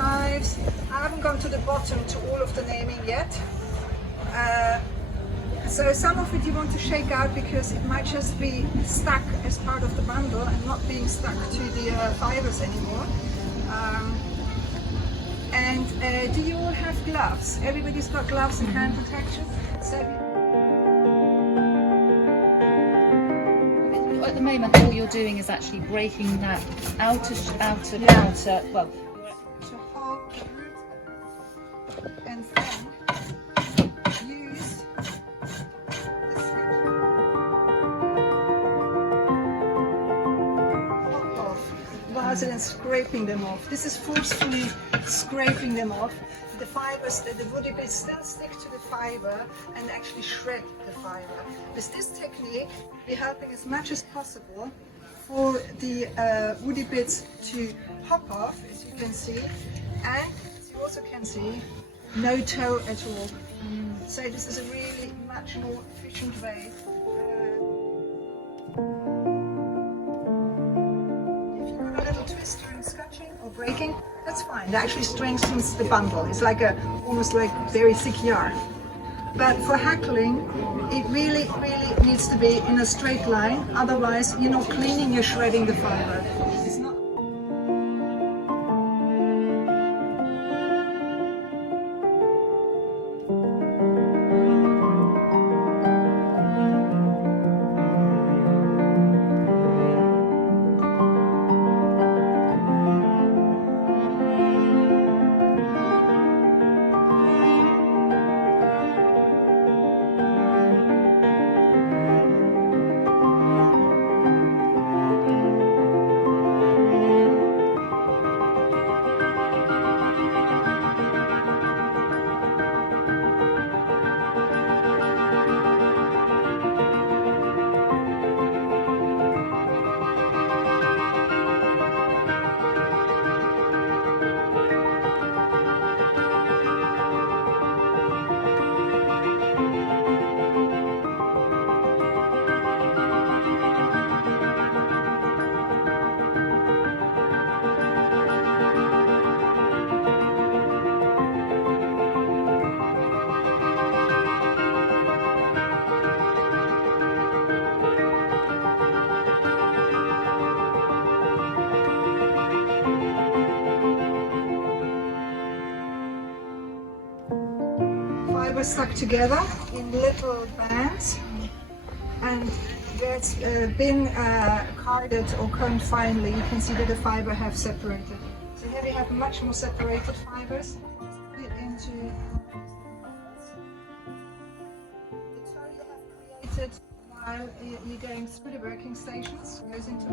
hives. I haven't gone to the bottom to all of the naming yet. So some of it you want to shake out because it might just be stuck as part of the bundle and not being stuck to the fibers anymore. Do you all have gloves? Everybody's got gloves and hand protection. So at the moment, all you're doing is actually breaking that outer, well, to hold and then use the pop off rather than scraping them off. This is forcefully scraping them off. The fibers, the woody bits still stick to the fiber and actually shred the fiber. With this technique, we're helping as much as possible for the woody bits to pop off, as you can see, and as you also can see, no tow at all. So this is a really much more efficient way. If you've got a little twist during scratching or breaking, that's fine. That actually strengthens the bundle. It's like almost like very thick yarn. But for hackling, it really needs to be in a straight line. Otherwise, you're not cleaning, you're shredding the fiber. It's not. Fibers stuck together in little bands, and where it's been carded or combed finely, you can see that the fiber have separated. So here we have much more separated fibers. Put it into the tow you have created while you're going through the working stations. Goes into